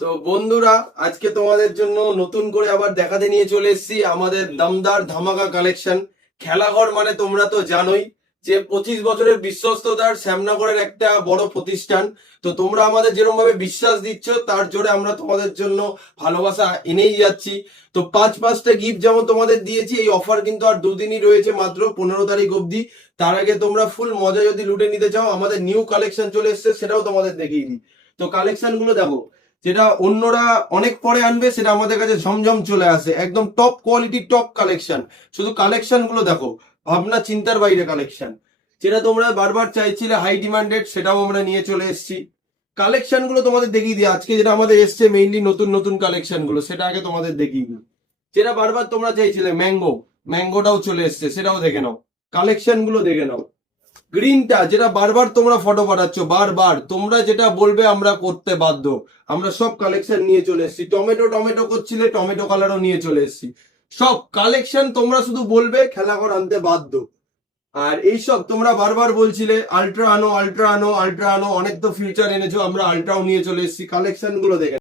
তো বন্ধুরা, আজকে তোমাদের জন্য নতুন করে আবার দেখাতে নিয়ে চলে এসেছি আমাদের দমদার ধামাকা কালেকশন। খেলাঘর মানে তোমরা তো জানোই যে 25 বছরের বিশ্বস্ততার শ্যামনগরের একটা বড় প্রতিষ্ঠান। তো তোমরা আমাদের যেরকম ভাবে বিশ্বাস দিচ্ছ তার জোরে আমরা তোমাদের জন্য ভালোবাসা এনেই যাচ্ছি। তো পাঁচটা গিফট যেমন তোমাদের দিয়েছি, এই অফার কিন্তু আর দুদিনই রয়েছে, মাত্র 15 তারিখ অবধি। তার আগে তোমরা ফুল মজা যদি লুটে নিতে চাও, আমাদের নিউ কালেকশন চলে এসেছে, সেটাও তোমাদের দেখিয়ে দিই। তো কালেকশন গুলো দেখো, যেটা অন্যরা অনেক পরে আনবে সেটা আমাদের কাছে ঝমঝম চলে আসে, একদম টপ কোয়ালিটি টপ কালেকশন। শুধু কালেকশন গুলো দেখো, ভাবনা চিন্তার বাইরে কালেকশন। যেটা তোমরা বারবার চাইছিলে হাই ডিমান্ডেড, সেটাও আমরা নিয়ে চলে এসেছি। কালেকশন গুলো তোমাদের দেখিয়ে দিই আজকে, যেটা আমাদের এসছে মেইনলি নতুন নতুন কালেকশন গুলো, সেটা আগে তোমাদের দেখিয়ে দিই। যেটা বারবার তোমরা চাইছিলে ম্যাঙ্গোটাও চলে এসছে, সেটাও দেখে নাও। কালেকশন গুলো দেখে নাও। গ্রিনটা, যেটা বারবার তোমরা ফটো পাঠাচ্ছ, বারবার তোমরা যেটা বলবে আমরা করতে বাধ্য। আমরা সব কালেকশন নিয়ে চলে এসেছি। টমেটো করছিলে, টমেটো কালারও নিয়ে চলে এসেছি। সব কালেকশন তোমরা শুধু বলবে, খেলাঘর আনতে বাধ্য। আর এইসব তোমরা বারবার বলছিলে আল্ট্রা আনো, অনেক তো ফিউচার এনেছো, আমরা আল্ট্রাও নিয়ে চলে এসেছি। কালেকশন গুলো দেখে